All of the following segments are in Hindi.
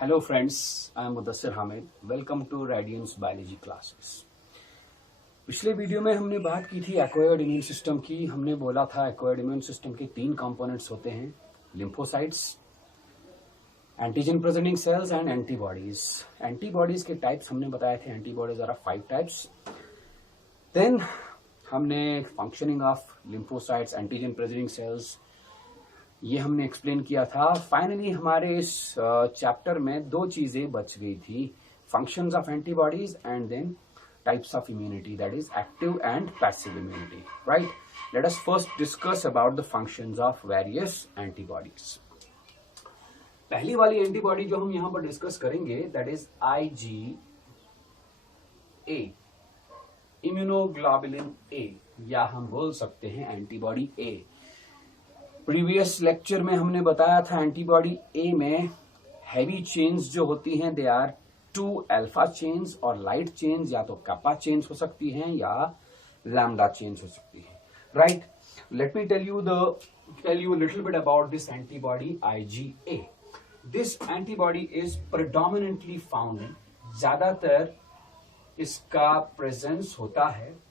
Hello friends, I am Mudassir Hamid. Welcome to Radiance biology classes. पिछले वीडियो में हमने बात की थी एक्वायर्ड इम्यून सिस्टम की। हमने बोला था एक्वायर्ड इम्यून सिस्टम के 3 कंपोनेंट्स होते हैं, lymphocytes, antigen presenting sales and antibodies. Antibodies के टाइप्स हमने बताए थे, एंटीबॉडीज आर 5 टाइप्स। देन हमने functioning of lymphocytes, antigen presenting sales, ये हमने एक्सप्लेन किया था। फाइनली हमारे इस चैप्टर में 2 चीजें बच गई थी, functions of antibodies and then types of immunity, that is active and passive immunity, right. Let us first discuss about the functions of various antibodies. पहली वाली एंटीबॉडी जो हम यहां पर डिस्कस करेंगे that is IgA, immunoglobulin A, या हम बोल सकते हैं एंटीबॉडी ए। प्रीवियस लेक्चर में हमने बताया था एंटीबॉडी ए में हैवी चेन्स जो होती हैं दे आर 2 अल्फा चेन्स, और लाइट चेन्स या तो kappa चेन्स हो सकती हैं या लैम्डा चेन्स हो सकती हैं, right. Let me tell you little bit about this antibody IgA। This antibody is predominantly found in, ज्यादातर इसका प्रेजेंस होता है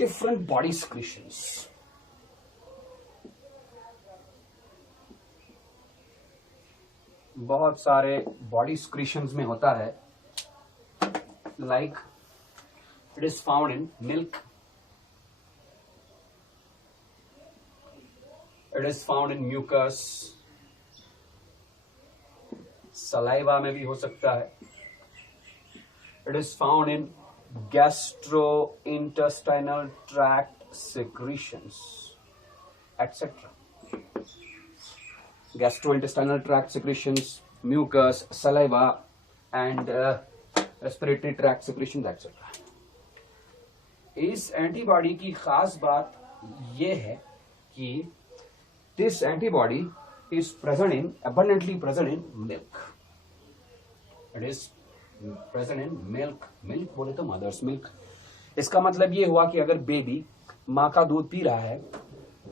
different body secretions, बहुत सारे बॉडी secretions में होता है। like it is found in milk, it is found in mucus, saliva में भी हो सकता है, it is found in gastrointestinal tract secretions, etc. Gastrointestinal tract secretions, mucus, saliva, and respiratory tract secretions, etc. इस एंटीबॉडी की खास बात यह है कि this antibody is abundantly present in milk. It is present in milk. Milk बोले तो मदर्स मिल्क। इसका मतलब ये हुआ कि अगर बेबी माँ का दूध पी रहा है,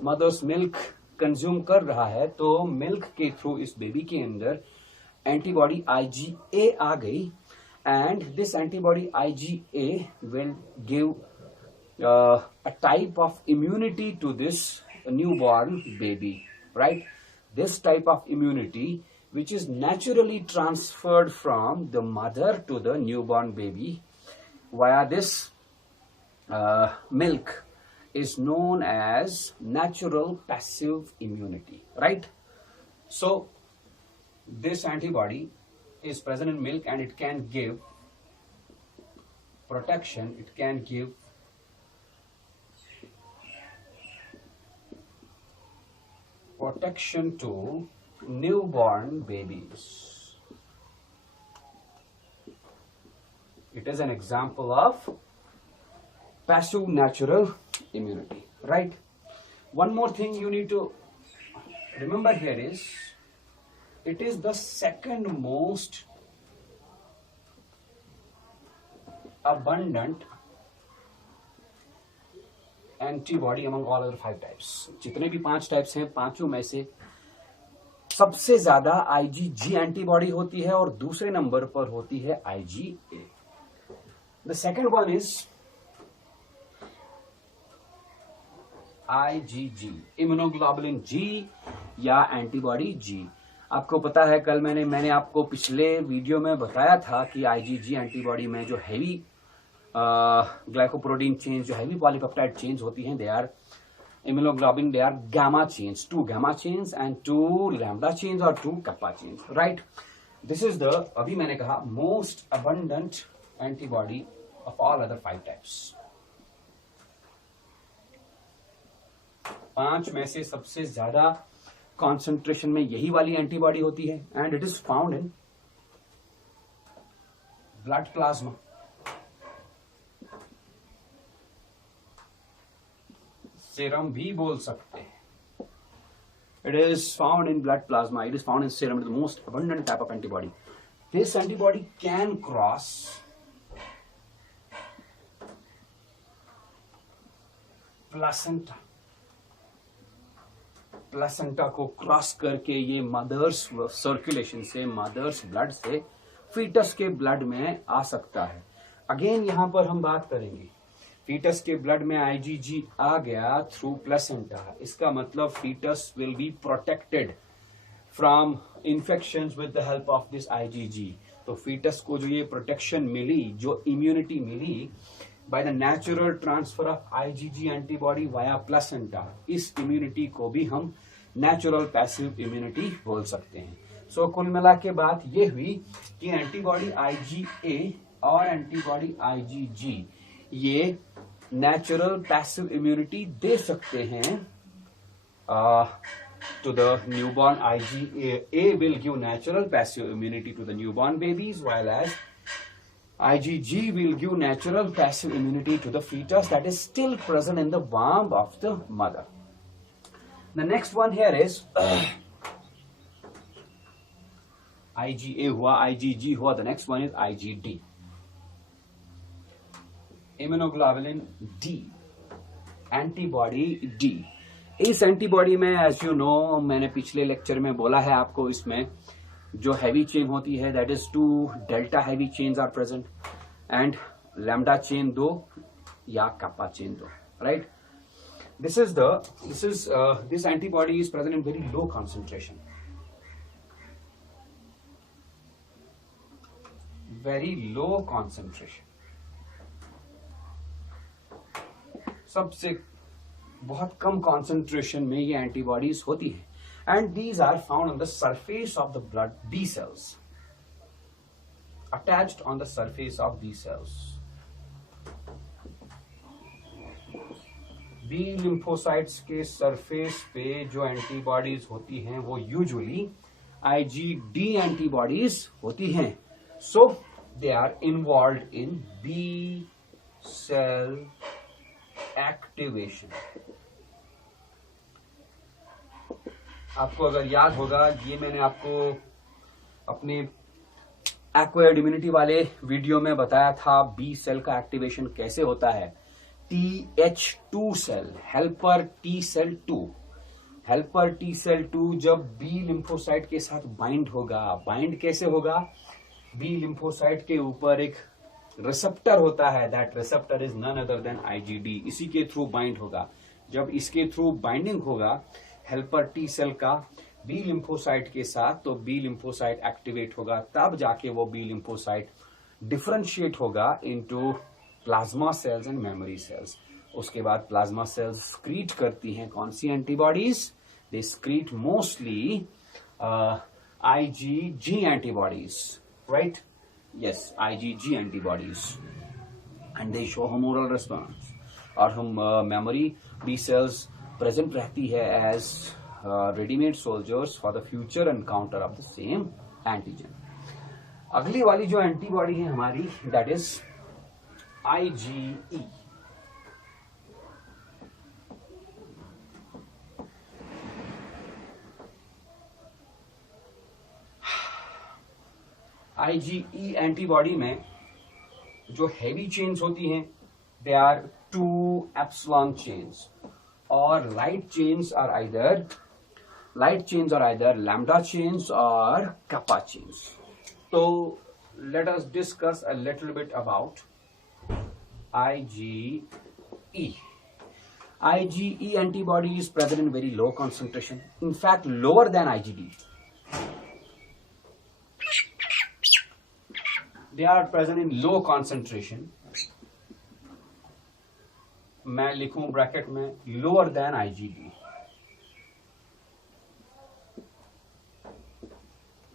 मदर्स मिल्क कंज्यूम कर रहा है, तो मिल्क के थ्रू इस बेबी के अंदर एंटीबॉडी IgA आ गई, and this antibody IgA will give a type of immunity to this newborn baby, right. This type of immunity which is naturally transferred from the mother to the newborn baby via this milk is known as natural passive immunity, right? So this antibody is present in milk and it can give protection, it can give protection to newborn babies. It is an example of passive natural immunity, right? One more thing you need to remember here is it is the second most abundant antibody among all other 5 types. जितने भी 5 टाइप्स हैं, पांचों में से सबसे ज्यादा IgG एंटीबॉडी होती है और दूसरे नंबर पर होती है IgA। The second one is IgG, immunoglobulin G या एंटीबॉडी G। आपको पता है कल मैंने आपको पिछले वीडियो में बताया था कि IgG एंटीबॉडी में जो हैवी ग्लाइकोप्रोटीन चेन्स, जो हैवी पॉलीपेप्टाइड चेन्स होती हैं, they are immunoglobulin, they are gamma chains, 2 gamma chains and 2 lambda chains or 2 kappa chains, right? This is the, अभी मैंने कहा, most abundant antibody of all other 5 types. 5 में से सबसे ज्यादा concentration में यही वाली एंटीबॉडी होती है, and it is found in blood plasma. Serum भी बोल सकते हैं। It is found in blood plasma. It is found in serum. It is the most abundant type of antibody. This antibody can cross placenta. Placenta को क्रॉस करके ये मदर्स सर्कुलेशन से, मदर्स ब्लड से फीटस के ब्लड में आ सकता है। अगेन यहां पर हम बात करेंगे, फीटस के ब्लड में आईजीजी आ गया थ्रू प्लेसेंटा, इसका मतलब foetus will be protected from infections with the help of this IgG. तो फीटस को जो ये प्रोटेक्शन मिली, जो इम्यूनिटी मिली by the natural transfer of IgG antibody via placenta, इस इम्यूनिटी को भी हम नेचुरल पैसिव इम्यूनिटी बोल सकते हैं। सो कुल मिला के बात ये हुई कि एंटीबॉडी आईजीए और एंटीबॉडी आईजीजी ये नेचुरल पैसिव इम्यूनिटी दे सकते हैं to the newborn. IgA will give natural passive immunity to the newborn babies, while as IgG will give natural passive immunity to the fetus that is still present in the womb of the mother. The next one here is IgA हुआ, IgG हुआ, the next one is IgD, immunoglobulin D, antibody D. इस एंटीबॉडी में एज यू नो, मैंने पिछले लेक्चर में बोला है आपको, इसमें जो हैवी चेन होती है that is 2 delta heavy chains are present and lambda chain 2 या kappa chain 2, right. This antibody is present in very low concentration, very low concentration, सबसे बहुत कम कॉन्सेंट्रेशन में ये एंटीबॉडीज होती है and these are found on the surface of the blood B cells, attached on the surface of B cells. B lymphocytes के सरफेस पे जो एंटीबॉडीज होती हैं वो यूजुअली आईजीडी एंटीबॉडीज होती हैं। So they are involved in B cell activation. आपको अगर याद होगा, ये मैंने आपको अपने एक्वायर्ड इम्यूनिटी वाले वीडियो में बताया था बी सेल का एक्टिवेशन कैसे होता है। TH2 cell, helper T cell 2, helper T cell 2 जब बी लिम्फोसाइट के साथ बाइंड होगा, बाइंड कैसे होगा, बी लिम्फोसाइट के ऊपर एक रिसेप्टर होता है, that receptor is none other than IgD, इसी के थ्रू बाइंड होगा। जब इसके थ्रू बाइंडिंग होगा हेल्पर टी सेल का बी लिम्फोसाइट के साथ, तो बी लिम्फोसाइट एक्टिवेट होगा, तब जाके वो बी लिम्फोसाइट डिफरेंशिएट होगा into plasma cells and memory cells. उसके बाद प्लाज्मा सेल्स स्क्रीट करती हैं कौन सी antibodies, they secrete mostly IgG antibodies, right, yes, IgG antibodies, and they show humoral response। और हम memory B cells present रहती है as ready-made soldiers for the future encounter of the same antigen। अगली वाली जो एंटीबॉडी है हमारी that is IgE। IgE antibody में जो हैवी चेन्स होती हैं दे आर 2 एप्सिलॉन चेन्स, और light chains are either lambda chains और kappa चेन्स। तो let us discuss a little bit about IgE। IgE antibody is present in very low concentration, in fact lower than IgD। They are present in low concentration। मैं लिखूं ब्रैकेट में लोअर देन आईजीडी।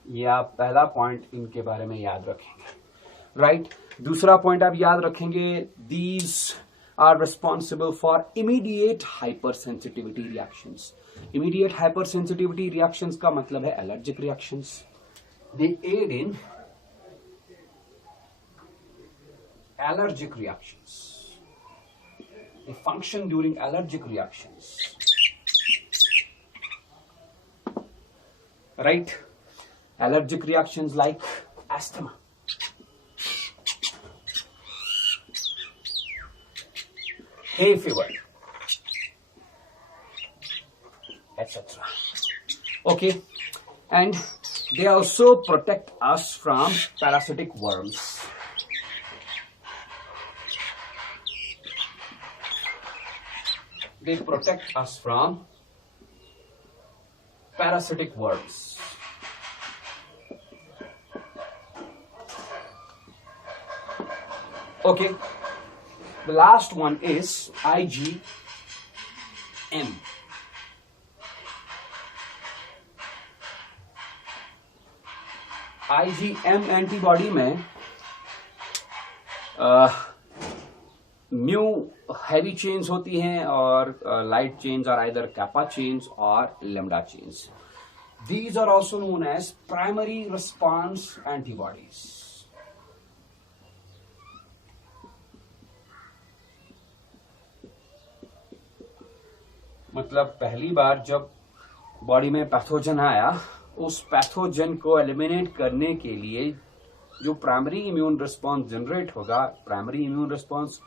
ये आप पहला पॉइंट इनके बारे में याद रखेंगे, राइट। दूसरा पॉइंट आप याद रखेंगे, these are responsible for immediate hypersensitivity reactions. Immediate hypersensitivity reactions का मतलब है allergic reactions. They aid in allergic reactions, they function during allergic reactions, right? Allergic reactions like asthma, hay fever, etc. Okay, and they also protect us from parasitic worms. They protect us from parasitic worms. Okay, the last one is IgM. IgM antibody में म्यू हैवी चेन्स होती हैं और light chains are either kappa chains और lambda chains. These are also known as primary response antibodies. मतलब पहली बार जब बॉडी में पैथोजन आया, उस पैथोजन को एलिमिनेट करने के लिए जो प्राइमरी इम्यून रिस्पॉन्स जनरेट होगा, primary immune response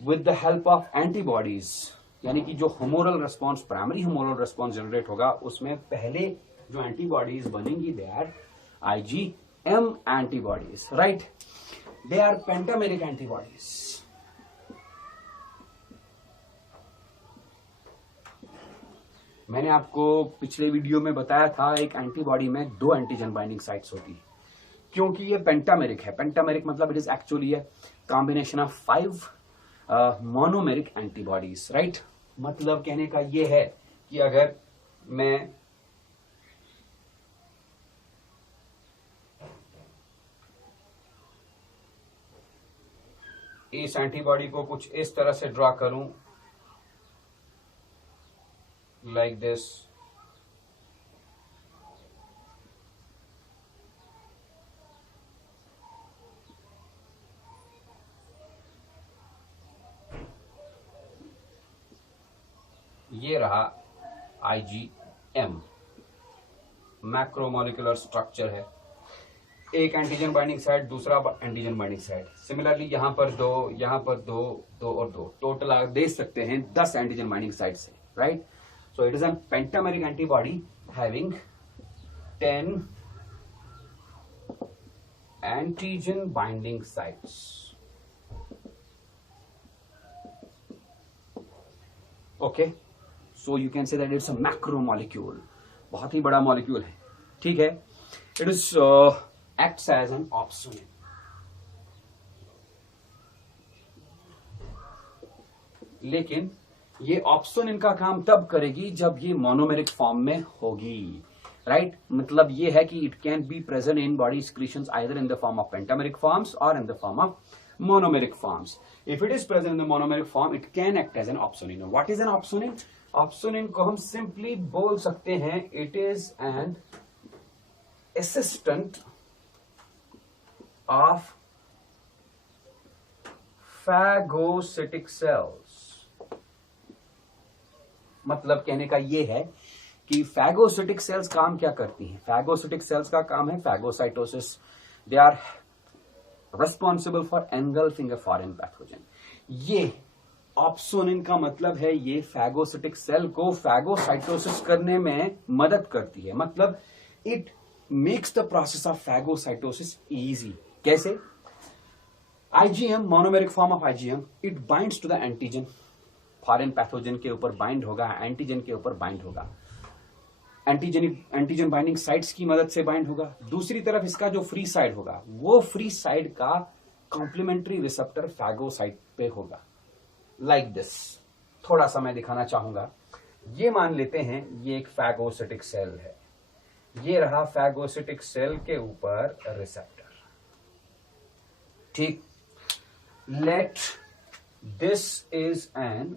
with the help of antibodies, यानी कि जो humoral response, primary humoral response generate होगा, उसमें पहले जो एंटीबॉडीज बनेंगी they are IgM antibodies, right. They are pentameric antibodies. मैंने आपको पिछले वीडियो में बताया था एक एंटीबॉडी में 2 एंटीजन बाइंडिंग साइट्स होती है, क्योंकि ये पेंटामेरिक है. पेंटामेरिक मतलब it is actually a combination of 5 monomeric antibodies, right. मतलब कहने का ये है कि अगर मैं इस एंटीबॉडी को कुछ इस तरह से ड्रॉ करूं, like this, ये रहा IgM. मैक्रोमोलिकुलर स्ट्रक्चर है. एक एंटीजन बाइंडिंग साइट, दूसरा एंटीजन बाइंडिंग साइट. सिमिलरली यहां पर 2, यहां पर 2, 2 और 2, टोटल आप देख सकते हैं 10 एंटीजन बाइंडिंग साइट्स है, right. So it is a pentameric antibody having 10 antigen binding sites. Okay, so you can say that it's a macromolecule. बहुत ही बड़ा मॉलिक्यूल है, ठीक है. It is acts as an opsonin. लेकिन ये ऑप्सोनिन का काम तब करेगी जब ये मोनोमेरिक फॉर्म में होगी, राइट. मतलब ये है कि it can be present in body secretions either in the form of pentameric forms or in the form of monomeric forms. If it is present in the monomeric form it can act as an opsonin. What is an opsonin? Opsonin को हम सिंपली बोल सकते हैं it is an assistant of phagocytic cells. मतलब कहने का ये है कि फैगोसिटिक सेल्स काम क्या करती हैं? फैगोसिटिक सेल्स का काम है phagocytosis. They are responsible for engulfing a foreign pathogen. ये ऑप्सोनिन का मतलब है ये फैगोसिटिक सेल को फैगोसाइटोसिस करने में मदद करती है. मतलब it makes the process of phagocytosis easy. कैसे? IgM, monomeric form of IgM, it binds to the antigen. Foreign pathogen के ऊपर बाइंड होगा, एंटीजन के ऊपर बाइंड होगा, एंटीजन बाइंडिंग साइट्स की मदद से बाइंड होगा. दूसरी तरफ इसका जो फ्री साइड होगा, वो फ्री साइड का कॉम्प्लीमेंट्री रिसेप्टर फैगोसाइट पे होगा, लाइक दिस. थोड़ा सा मैं दिखाना चाहूंगा. ये मान लेते हैं ये एक फैगोसिटिक सेल है, ये रहा फैगोसिटिक सेल के ऊपर रिसेप्टर, ठीक. Let this is an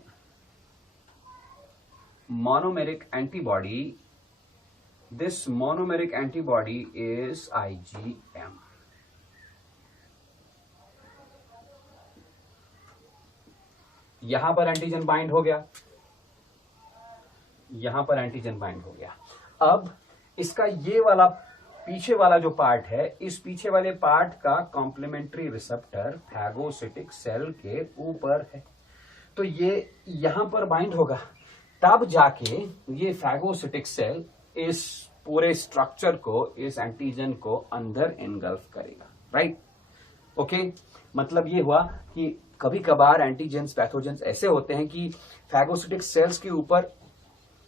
monomeric antibody. This monomeric antibody is IgM. यहां पर एंटीजन बाइंड हो गया, यहां पर एंटीजन बाइंड हो गया. अब इसका ये वाला पीछे वाला जो पार्ट है, इस पीछे वाले पार्ट का कॉम्प्लीमेंट्री रिसेप्टर फैगोसिटिक सेल के ऊपर है, तो ये यहां पर बाइंड होगा. तब जाके ये फैगोसिटिक सेल इस पूरे स्ट्रक्चर को, इस एंटीजन को अंदर एनगल्फ करेगा, राइट। ओके, मतलब ये हुआ कि कभी कभार एंटीजेंस, पैथोजेंस ऐसे होते हैं कि फैगोसिटिक सेल्स के ऊपर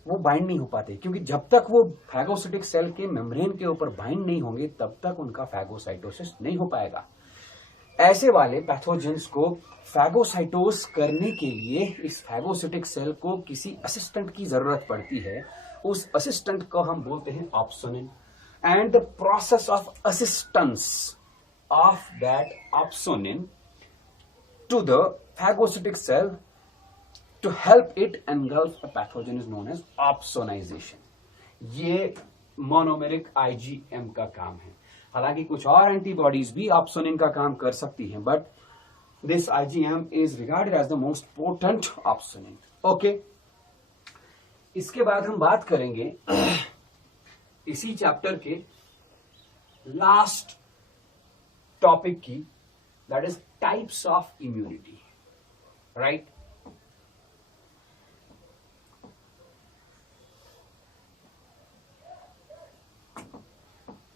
वो बाइंड नहीं हो पाते, क्योंकि जब तक वो फैगोसिटिक सेल के मेम्ब्रेन के ऊपर बाइंड नहीं होंगे तब तक उनका फैगोसाइटोसिस नहीं हो पाएगा। ऐसे वाले पैथोजेंस को फैगोसाइटोस करने के लिए इस फैगोसिटिक सेल को किसी असिस्टेंट की जरूरत पड़ती है। उस असिस्टेंट को हम बोलते हैं opsonin, and the process of assistance of that opsonin to the phagocytic cell to help it engulf a pathogen is known as opsonization. ये मोनोमेरिक IgM का काम है। हालांकि कुछ और एंटीबॉडीज भी ऑप्सोनिन का काम कर सकती हैं, but this IgM is regarded as the most potent opsonin. Okay, इसके बाद हम बात करेंगे इसी चैप्टर के लास्ट टॉपिक की, that is types of immunity, right.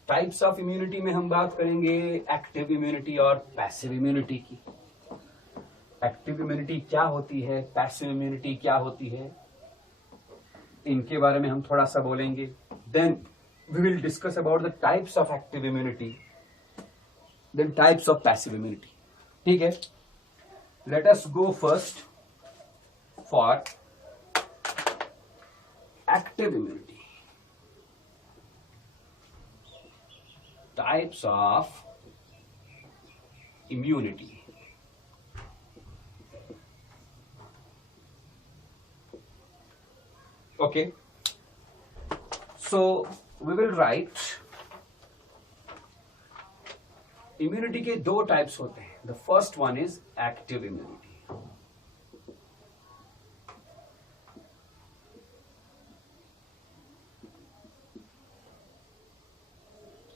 Types of immunity में हम बात करेंगे एक्टिव इम्यूनिटी और पैसिव इम्यूनिटी की। एक्टिव इम्यूनिटी क्या होती है, पैसिव इम्यूनिटी क्या होती है, इनके बारे में हम थोड़ा सा बोलेंगे। Then we will discuss about the types of active immunity, then types of passive immunity. ठीक है, let us go first for active immunity. Types of immunity. Okay, so we will write immunity के दो types होते हैं. The first one is active immunity.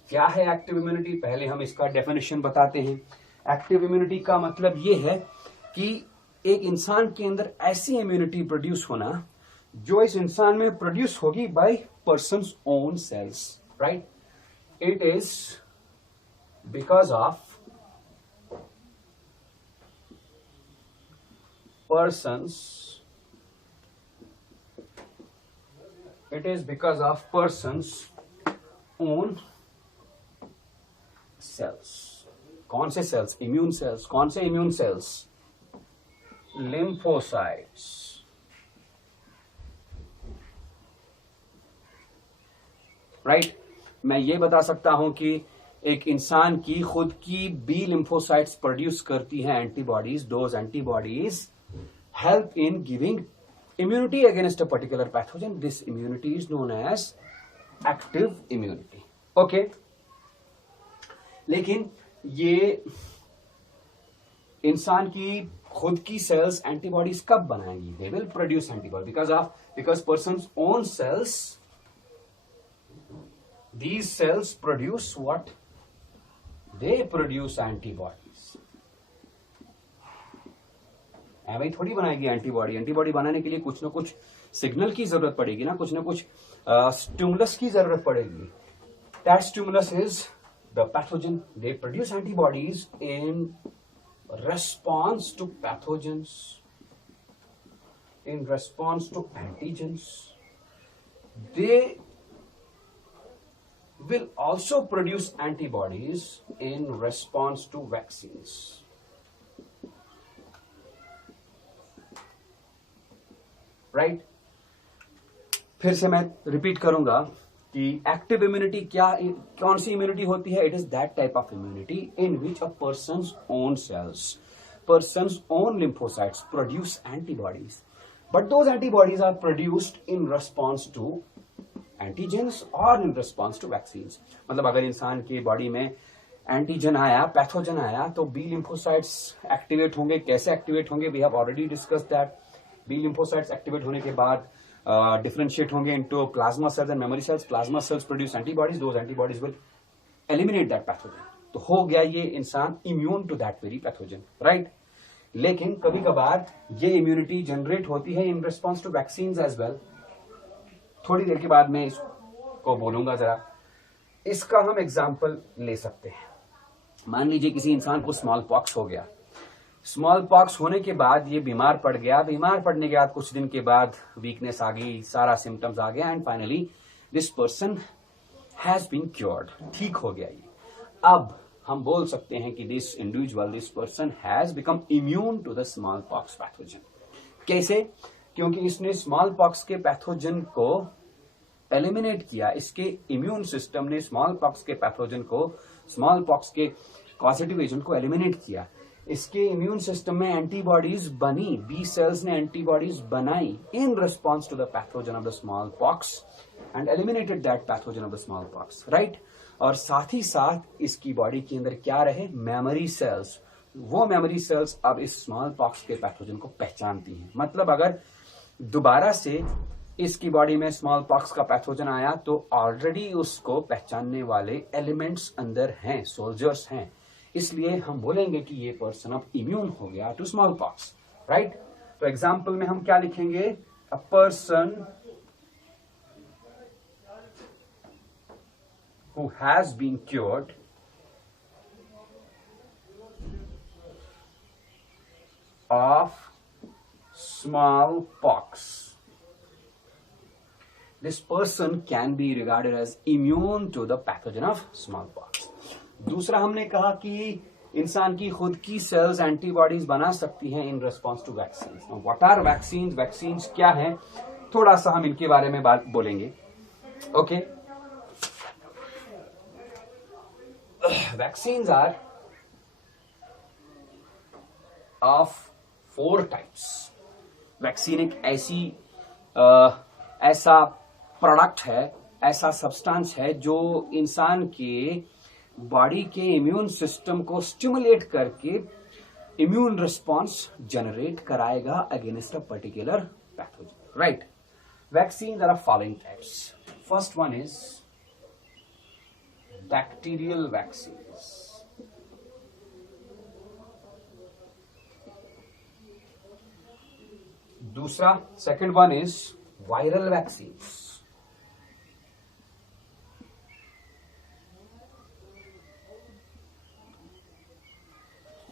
क्या है एक्टिव इम्यूनिटी, पहले हम इसका डेफिनेशन बताते हैं। एक्टिव इम्यूनिटी का मतलब ये है कि एक इंसान के अंदर ऐसी इम्यूनिटी प्रोड्यूस होना जो इस इंसान में प्रोड्यूस होगी by person's own cells, right. It is because of person's, it is because of person's own cells. कौन से सेल्स? Immune cells. कौन से इम्यून सेल्स? Lymphocytes, right. मैं ये बता सकता हूं कि एक इंसान की खुद की बी लिम्फोसाइट्स प्रोड्यूस करती हैं antibodies. Those antibodies help in giving immunity against a particular pathogen. This immunity is known as active immunity. Okay, लेकिन ये इंसान की खुद की सेल्स एंटीबॉडीज कब बनाएंगी? They will produce antibody because person's own cells, these cells produce what? They produce antibodies. भाई थोड़ी बनाएगी एंटीबॉडी। एंटीबॉडी बनाने के लिए कुछ ना कुछ सिग्नल की जरूरत पड़ेगी ना, कुछ ना कुछ स्टिमुलस की जरूरत पड़ेगी। That stimulus is the pathogen. They produce antibodies in response to pathogens, in response to antigens. They will also produce antibodies in response to vaccines. Right? फिर से मैं रिपीट करूंगा कि एक्टिव इम्यूनिटी कौन सी इम्यूनिटी होती है? It is that type of immunity in which a person's own cells, person's own lymphocytes produce antibodies, but those antibodies are produced in response to antigens or in response to vaccines. मतलब अगर इंसान की बॉडी में एंटीजन आया, पैथोजन आया, तो बी लिम्फोसाइट्स एक्टिवेट होंगे। कैसे एक्टिवेट होंगे? We have already discuss that. B lymphocytes activate होने के बाद डिफरेंशिएट होंगे into plasma cells and memory cells. Plasma cells produce antibodies, those antibodies will eliminate that pathogen. तो हो गया ये इंसान immune to that very pathogen, right. लेकिन कभी कभार ये इम्यूनिटी जनरेट होती है in response to vaccine as well. थोड़ी देर के बाद मैं इसको बोलूंगा जरा। इसका हम एग्जाम्पल ले सकते हैं। मान लीजिए किसी इंसान को स्मॉल पॉक्स हो गया। स्मॉल पॉक्स होने के बाद ये बीमार पड़ गया। बीमार पड़ने के बाद कुछ दिन के बाद वीकनेस आ गई, सारा सिम्टम्स आ गया, and finally this person has been cured, ठीक हो गया ये। अब हम बोल सकते हैं कि this individual, this person has become immune to the smallpox pathogen. कैसे? क्योंकि इसने स्मॉल पॉक्स के पैथोजन को एलिमिनेट किया। इसके इम्यून सिस्टम ने स्मॉल पॉक्स के पैथोजन को, स्मॉल पॉक्स के कॉजेटिव एजेंट को एलिमिनेट किया। इसके इम्यून सिस्टम में एंटीबॉडीज बनी, बी सेल्स ने एंटीबॉडीज बनाई in response to the pathogen of the smallpox and eliminated that pathogen of the small pox, right. और साथ ही साथ इसकी बॉडी के अंदर क्या रहे? Memory cells. वो मेमोरी सेल्स अब इस स्मॉल पॉक्स के पैथोजन को पहचानती हैं। मतलब अगर दोबारा से इसकी बॉडी में स्मॉल पॉक्स का पैथोजन आया तो ऑलरेडी उसको पहचानने वाले एलिमेंट्स अंदर हैं, सोल्जर्स हैं। इसलिए हम बोलेंगे कि ये पर्सन अब इम्यून हो गया टू स्मॉल पॉक्स, राइट। तो एग्जाम्पल में हम क्या लिखेंगे? A person who has been cured of smallpox. This person can be regarded as immune to the pathogen of smallpox. दूसरा हमने कहा कि इंसान की खुद की सेल्स एंटीबॉडीज बना सकती हैं in response to vaccine. What are vaccine? Vaccine क्या हैं? थोड़ा सा हम इनके बारे में बात बोलेंगे। Okay, vaccines are of 4 types. Vaccine एक ऐसा प्रोडक्ट है, ऐसा सब्सटेंस है जो इंसान के बॉडी के इम्यून सिस्टम को स्टिमुलेट करके इम्यून रिस्पॉन्स जनरेट कराएगा against a particular pathogen, right. Vaccine are following types. First one is bacterial vaccines. दूसरा, second one is viral vaccines.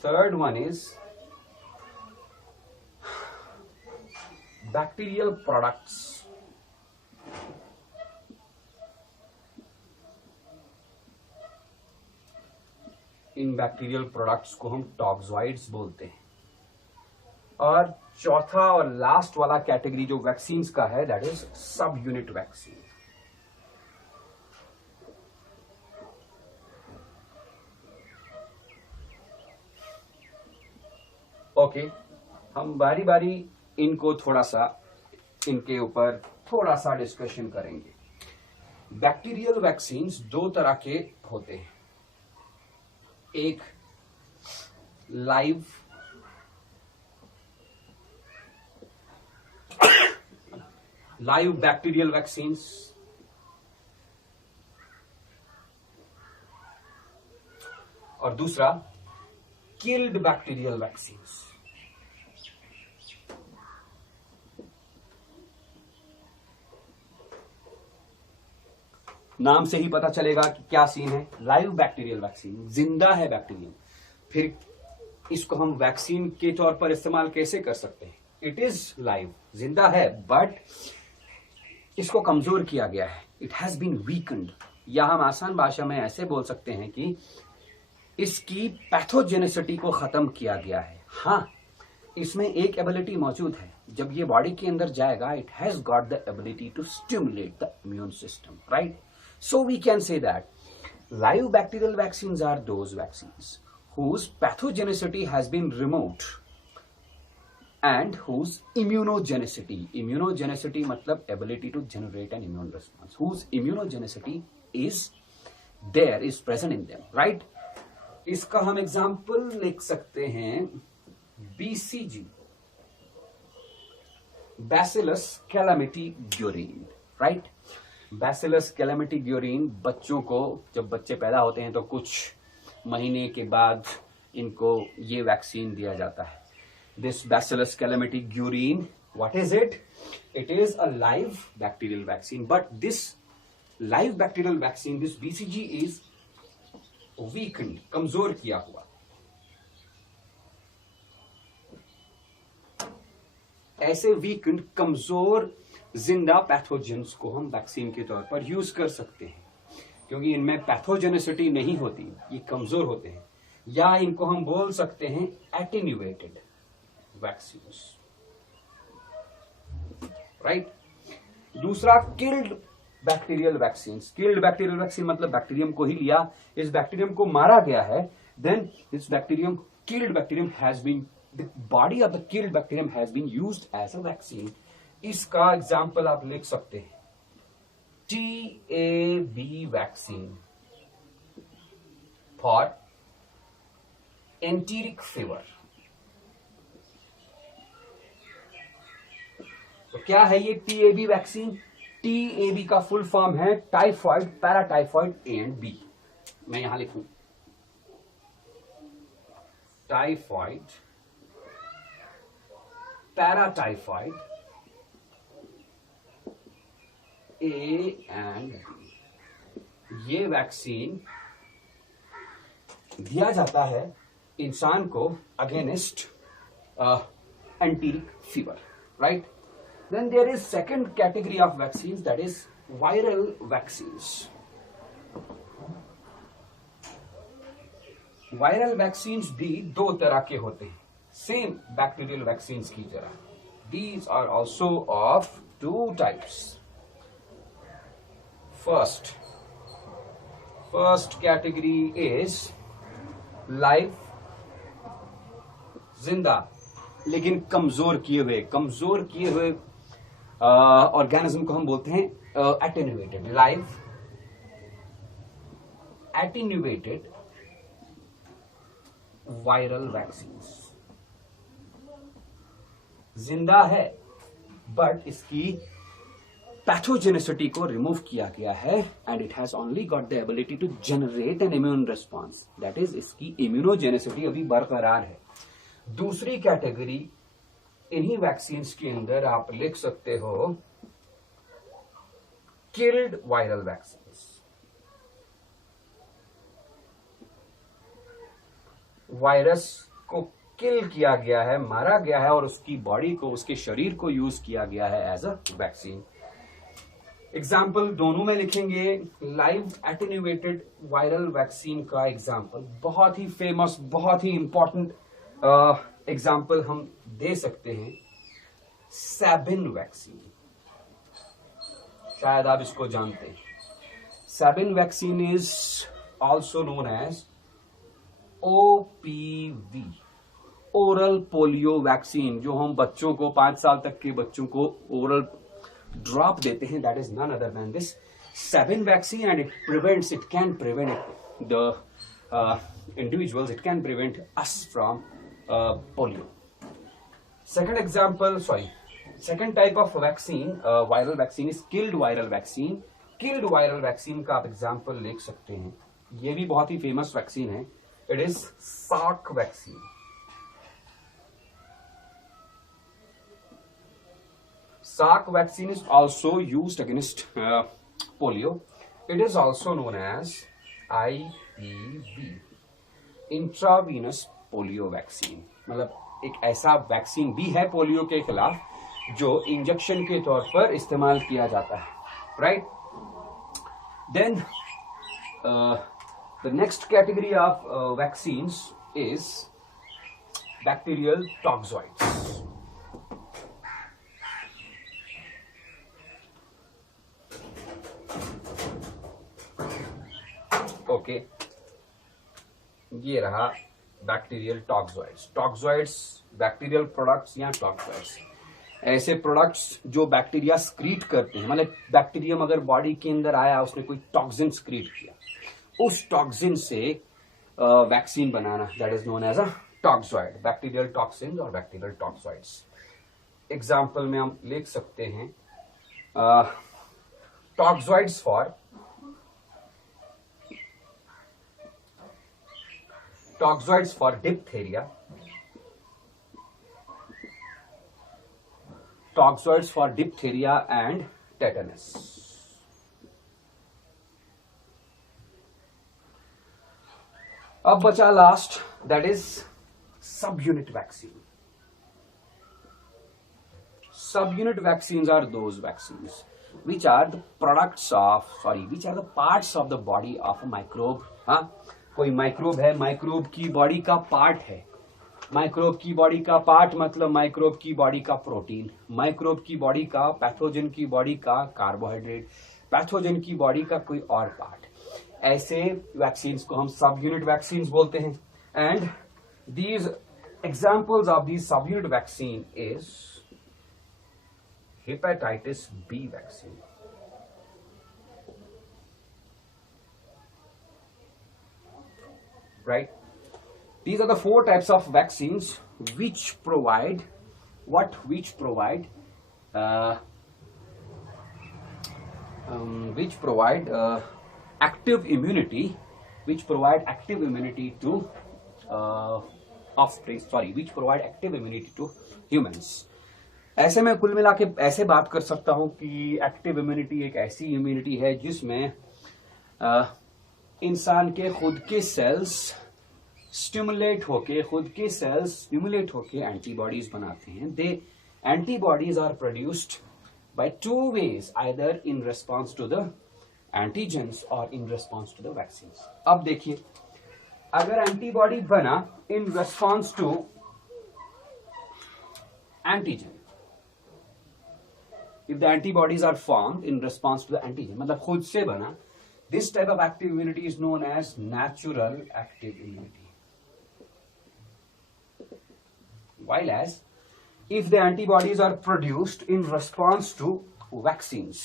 Third one is bacterial products. In bacterial products को हम टॉक्सॉइड्स बोलते हैं। और चौथा और लास्ट वाला कैटेगरी जो वैक्सीन्स का है, that is subunit vaccine. Okay, हम बारी बारी इनको थोड़ा सा, इनके ऊपर थोड़ा सा डिस्कशन करेंगे। बैक्टीरियल वैक्सीन्स 2 तरह के होते हैं। एक लाइव बैक्टीरियल वैक्सीन्स, और दूसरा किल्ड बैक्टीरियल वैक्सीन्स। नाम से ही पता चलेगा कि क्या सीन है। लाइव बैक्टीरियल वैक्सीन, जिंदा है बैक्टीरिया। फिर इसको हम वैक्सीन के तौर पर इस्तेमाल कैसे कर सकते हैं? इट इज लाइव, जिंदा है, बट इसको कमजोर किया गया है। इट हैज बीन वीकन्ड, या हम आसान भाषा में ऐसे बोल सकते हैं कि इसकी पैथोजेनिसिटी को खत्म किया गया है। हाँ, इसमें एक एबिलिटी मौजूद है। जब ये बॉडी के अंदर जाएगा, it has got the ability to stimulate the immune system, right. So we can say that live bacterial vaccines are those vaccines whose pathogenicity has been removed and whose immunogenicity मतलब ability to generate an immune response, whose immunogenicity is present in them, right? इसका हम एग्जाम्पल लिख सकते हैं BCG, Bacillus calamitigurine, right? Bacillus Calmette Guerin बच्चों को, जब बच्चे पैदा होते हैं तो कुछ महीने के बाद इनको ये वैक्सीन दिया जाता है। this Bacillus calamity gurine. What is it? It is a live bacterial vaccine, but this live bacterial vaccine, this BCG is weakened, कमजोर किया हुआ. ऐसे वीकेंड कमजोर जिंदा पैथोजेंस को हम वैक्सीन के तौर पर यूज कर सकते हैं, क्योंकि इनमें पैथोजेनिसिटी नहीं होती, ये कमजोर होते हैं, या इनको हम बोल सकते हैं एटेन्यूएटेड वैक्सीन्स, राइट. दूसरा killed bacterial vaccine. Killed bacterial vaccine मतलब बैक्टीरियम को ही लिया, इस बैक्टीरियम को मारा गया है, then this bacterium, killed bacterium has been, the body of the killed bacterium has been used as a vaccine. इसका एग्जांपल आप लिख सकते हैं TAB vaccine for enteric fever. तो क्या है ये TAB वैक्सीन? TAB का फुल फॉर्म है टाइफॉइड, पैराटाइफॉइड एंड बी. मैं यहां लिखूं typhoid, paratyphoid, A and B. ये वैक्सीन दिया जाता है इंसान को against enteric fever, right. Then there is second category of vaccines, that is viral vaccines. Viral vaccines भी दो तरह के होते हैं, same bacterial vaccines की तरह. These are also of two types. First category is live, जिंदा लेकिन कमजोर किए हुए ऑर्गेनिज्म को हम बोलते हैं attenuated. Live attenuated viral vaccines. जिंदा है बट इसकी पैथोजेनिसिटी को रिमूव किया गया है, and it has only got the ability to generate an immune response, that is इसकी इम्यूनोजेनिसिटी अभी बरकरार है. दूसरी कैटेगरी इन्हीं वैक्सीन्स के अंदर आप लिख सकते हो किल्ड वायरल वैक्सीन्स. वायरस को किल किया गया है, मारा गया है, और उसकी बॉडी को, उसके शरीर को यूज किया गया है एज अ वैक्सीन. एग्जाम्पल दोनों में लिखेंगे. लाइव एटेन्यूएटेड वायरल वैक्सीन का एग्जाम्पल बहुत ही फेमस, बहुत ही इंपॉर्टेंट एग्जाम्पल हम दे सकते हैं सैबिन वैक्सीन. शायद आप इसको जानते हैं. Sabin vaccine is also known as OPV, oral polio vaccine, जो हम बच्चों को, 5 साल तक के बच्चों को ओरल ड्रॉप देते हैं. That is none other than this Sabin vaccine, and it can prevent the individuals, it can prevent us from polio. Second type of vaccine, viral vaccine, is killed viral vaccine. Killed viral vaccine का आप एग्जाम्पल लिख सकते हैं, ये भी बहुत ही फेमस वैक्सीन है. It is Salk vaccine. Salk vaccine is also used against polio. It is also known as IPV, intravenous polio vaccine. मतलब एक ऐसा वैक्सीन भी है पोलियो के खिलाफ जो इंजेक्शन के तौर पर इस्तेमाल किया जाता है, right. Then the next category of vaccines is bacterial toxoids. Okay, ये रहा bacterial toxoids. Toxoids bacterial products या टॉक्सॉइड्स ऐसे प्रोडक्ट्स जो बैक्टीरिया स्क्रीट करते हैं. मतलब बैक्टीरियम अगर बॉडी के अंदर आया, उसने कोई टॉक्सिन स्क्रीट किया, उस टॉक्सिन से वैक्सीन बनाना, that is known as a toxoid. Bacterial toxin और बैक्टीरियल टॉक्सॉइड्स. एग्जाम्पल में हम लिख सकते हैं toxoids for diphtheria, toxoids for diphtheria and tetanus. अब बचा last, that is subunit vaccine. Subunit vaccines are those vaccines which are the products of which are the parts of the body of a microbe. हाँ, कोई माइक्रोब है, माइक्रोब की बॉडी का पार्ट है. माइक्रोब की बॉडी का पार्ट मतलब माइक्रोब की बॉडी का प्रोटीन, माइक्रोब की बॉडी का, पैथोजन की बॉडी का कार्बोहाइड्रेट, पैथोजन की बॉडी का कोई और पार्ट. ऐसे वैक्सीन्स को हम सब यूनिट वैक्सीन्स बोलते हैं. And these examples of these sub unit vaccine is hepatitis B vaccine, right? These are the 4 types of vaccines which provide active immunity, which provide active immunity to humans. ऐसे में कुल मिला के ऐसे बात कर सकता हूं कि एक्टिव इम्यूनिटी एक ऐसी इम्यूनिटी है जिसमें इंसान के खुद के सेल्स स्टिमुलेट होके एंटीबॉडीज बनाते हैं. They antibodies are produced by 2 ways, either in response to the antigens or in response to the vaccines. अब देखिए, अगर एंटीबॉडी बना in response to antigen, if the antibodies are formed in response to the antigen, मतलब खुद से बना, this type of active immunity is known as natural active immunity. While as if the antibodies are produced in response to vaccines,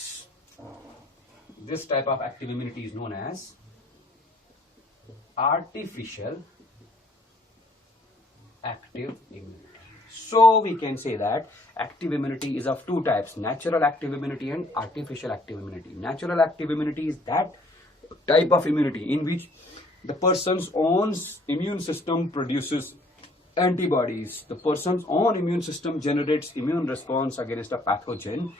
this type of active immunity is known as artificial active immunity. So we can say that active immunity is of 2 types, natural active immunity and artificial active immunity. Natural active immunity is that type of immunity in which the person's own immune system produces antibodies. The person's own immune system generates immune response against a pathogen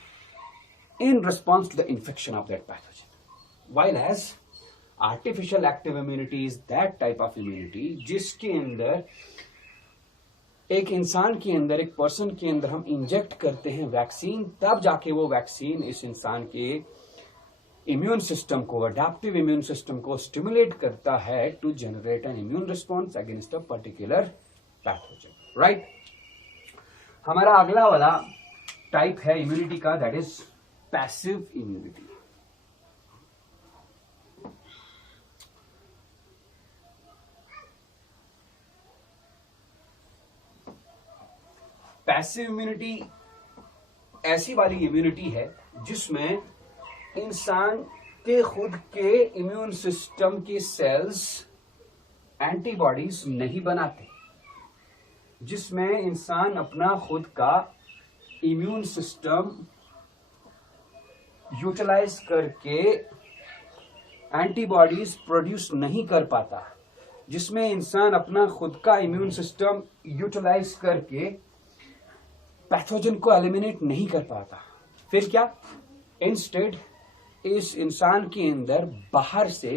in response to the infection of that pathogen. While as artificial active immunity is that type of immunity जिसके अंदर एक इंसान के अंदर, एक पर्सन के अंदर हम इंजेक्ट करते हैं वैक्सीन, तब जाके वो वैक्सीन इस इंसान के इम्यून सिस्टम को, अडैप्टिव इम्यून सिस्टम को स्टिमुलेट करता है to generate an immune response against a particular pathogen. Right. हमारा अगला वाला टाइप है इम्यूनिटी का, that is passive immunity. Passive immunity ऐसी वाली इम्यूनिटी है जिसमें इंसान के खुद के इम्यून सिस्टम के सेल्स एंटीबॉडीज नहीं बनाते, जिसमें इंसान अपना खुद का इम्यून सिस्टम यूटिलाइज करके एंटीबॉडीज प्रोड्यूस नहीं कर पाता, जिसमें इंसान अपना खुद का इम्यून सिस्टम यूटिलाइज करके पैथोजन को एलिमिनेट नहीं कर पाता. फिर क्या, इंस्टेड इस इंसान के अंदर बाहर से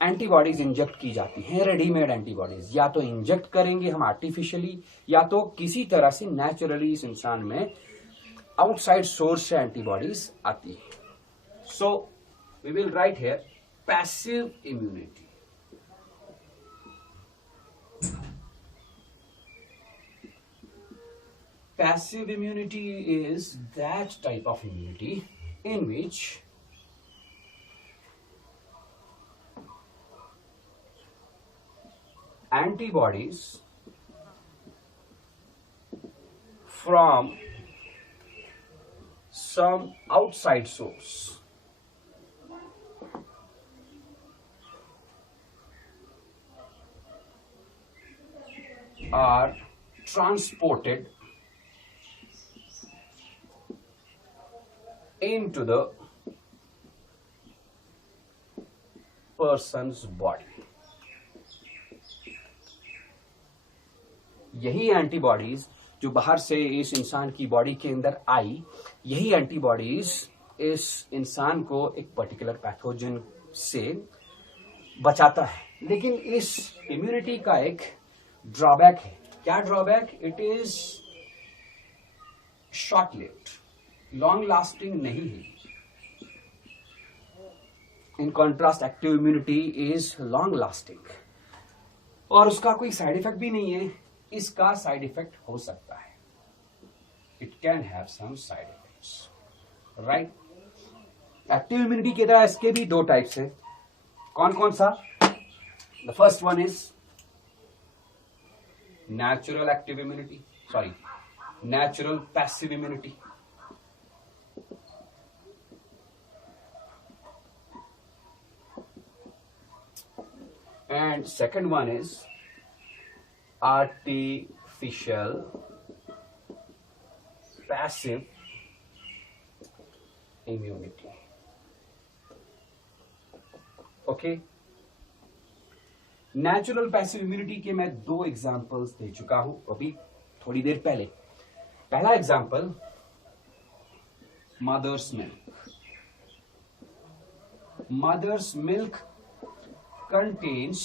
एंटीबॉडीज इंजेक्ट की जाती हैं, रेडीमेड एंटीबॉडीज. या तो इंजेक्ट करेंगे हम आर्टिफिशियली, या तो किसी तरह से नेचुरली इस इंसान में आउटसाइड सोर्स से एंटीबॉडीज आती है. So we will write here passive immunity. Passive immunity is that type of immunity in which antibodies from some outside source are transported into the person's body. यही एंटीबॉडीज जो बाहर से इस इंसान की बॉडी के अंदर आई, यही एंटीबॉडीज इस इंसान को एक पर्टिकुलर पैथोजन से बचाता है। लेकिन इस इम्यूनिटी का एक ड्रॉबैक है। क्या drawback? It is short lived, long lasting नहीं है। In contrast active immunity is long lasting, और उसका कोई साइड इफेक्ट भी नहीं है। इसका साइड इफेक्ट हो सकता है, it can have some side effects, right. Active immunity की तरह इसके भी दो टाइप्स हैं। कौन कौन सा? The first one is natural active immunity, sorry natural passive immunity. And second one is artificial passive immunity. Okay, natural passive immunity के मैं दो एग्जांपल्स दे चुका हूं अभी थोड़ी देर पहले। पहला example, mother's milk. Mother's milk contains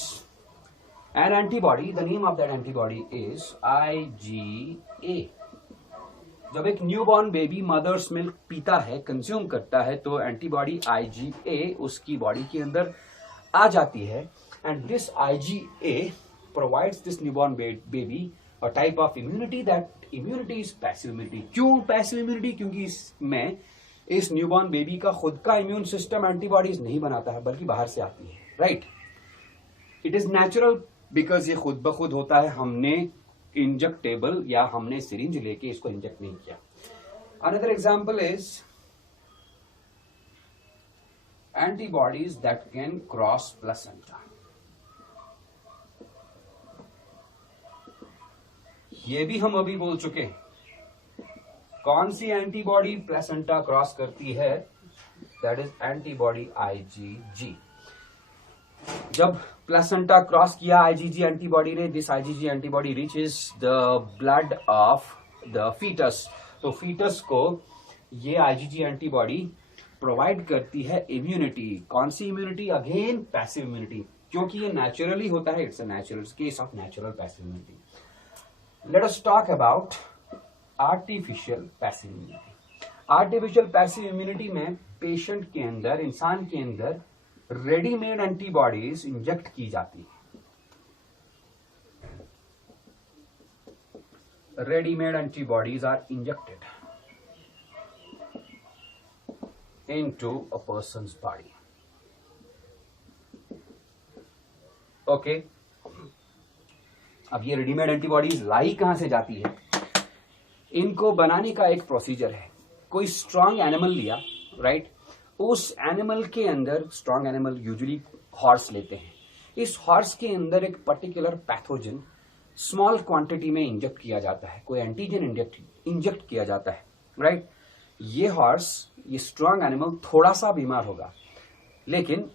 an antibody. The name of that antibody is IgA. जब एक न्यूबॉर्न बेबी मदर्स मिल्क पीता है, कंज्यूम करता है, तो एंटीबॉडी IgA उसकी बॉडी के अंदर आ जाती है, and this IgA provides this newborn baby a type of immunity. That immunity is passive immunity. क्यों पैसिव इम्यूनिटी? क्योंकि इसमें इस न्यूबॉर्न बेबी का खुद का इम्यून सिस्टम एंटीबॉडीज नहीं बनाता है, बल्कि बाहर से आती है, right. It is natural because ये खुद ब खुद होता है, हमने इंजेक्टेबल या हमने सिरिंज लेके इसको इंजेक्ट नहीं किया। Another example is antibodies that can cross placenta. ये भी हम अभी बोल चुके हैं। कौन सी एंटीबॉडी प्लेसेंटा क्रॉस करती है? That is antibody IgG। जब प्लेसेंटा क्रॉस किया IgG एंटीबॉडी ने, this IgG antibody reaches the blood of the fetus. तो फीटस को ये IgG एंटीबॉडी प्रोवाइड करती है इम्यूनिटी। कौन सी इम्यूनिटी? अगेन पैसिव इम्यूनिटी, क्योंकि ये नेचुरली होता है। It's a natural case of natural passive immunity. Let us talk about artificial passive immunity. Artificial passive immunity में पेशेंट के अंदर, इंसान के अंदर रेडीमेड एंटीबॉडीज इंजेक्ट की जाती है। Readymade antibodies are injected into a person's body. Okay, अब ये रेडीमेड एंटीबॉडीज लाई कहां से जाती है? इनको बनाने का एक प्रोसीजर है। कोई स्ट्रांग एनिमल लिया, राइट, उस एनिमल के अंदर, स्ट्रांग एनिमल यूजुअली हॉर्स लेते हैं, इस हॉर्स के अंदर एक पर्टिकुलर पैथोजन स्मॉल क्वांटिटी में इंजेक्ट किया जाता है, कोई एंटीजन इंजेक्ट किया जाता है, राइट। ये हॉर्स, ये स्ट्रांग एनिमल थोड़ा सा बीमार होगा, लेकिन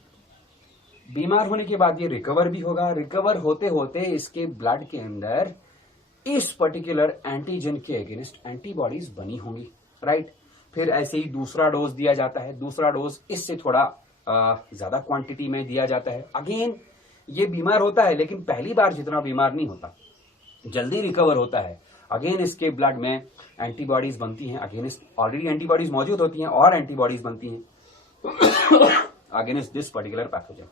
बीमार होने के बाद ये रिकवर भी होगा। रिकवर होते होते इसके ब्लड के अंदर इस पर्टिकुलर एंटीजन के अगेंस्ट एंटीबॉडीज बनी होंगी, राइट। फिर ऐसे ही दूसरा डोज दिया जाता है, दूसरा डोज इससे थोड़ा ज्यादा क्वांटिटी में दिया जाता है। अगेन ये बीमार होता है, लेकिन पहली बार जितना बीमार नहीं होता, जल्दी रिकवर होता है। अगेन इसके ब्लड में एंटीबॉडीज बनती हैं, अगेंस्ट ऑलरेडी एंटीबॉडीज मौजूद होती हैं और एंटीबॉडीज बनती हैं अगेंस्ट दिस पर्टिकुलर पैथोजन।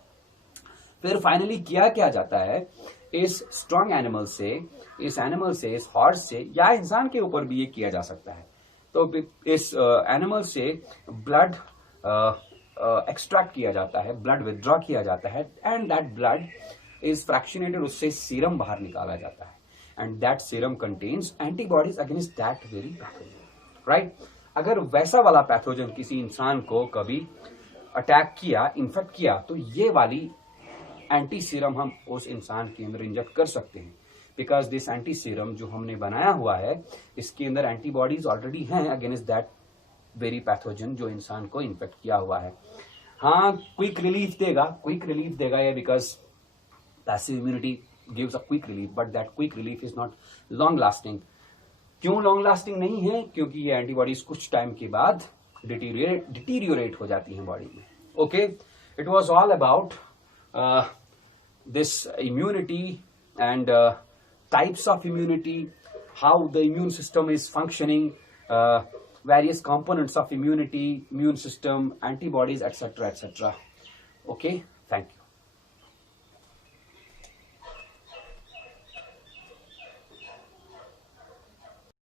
फिर फाइनली किया क्या जाता है, इस स्ट्रॉन्ग एनिमल से, इस हॉर्स से या इंसान के ऊपर भी ये किया जा सकता है। तो इस एनिमल से ब्लड एक्सट्रैक्ट किया जाता है, ब्लड विथड्रॉ किया जाता है, एंड दैट ब्लड इज फ्रैक्शनेटेड, उससे सीरम बाहर निकाला जाता है, and that serum contains antibodies against that very pathogen, right. अगर वैसा वाला पैथोजन किसी इंसान को कभी अटैक किया, इन्फेक्ट किया, तो ये वाली एंटी सीरम हम उस इंसान के अंदर इंजेक्ट कर सकते हैं, बिकॉज दिस एंटी सीरम जो हमने बनाया हुआ है, इसके अंदर एंटीबॉडीज ऑलरेडी हैं अगेंस्ट दैट वेरी पैथोजन जो इंसान को इन्फेक्ट किया हुआ है। हाँ, क्विक रिलीफ देगा ये, because passive immunity gives a quick relief, but that quick relief is not long lasting. क्यों लॉन्ग लास्टिंग नहीं है? क्योंकि ये एंटीबॉडीज कुछ टाइम के बाद डिटीरियोरेट हो जाती हैं बॉडी में. Okay, it was all about this immunity and types of immunity, how the immune system is functioning, various components of immunity, immune system, antibodies, etc., etc. Okay, thank you.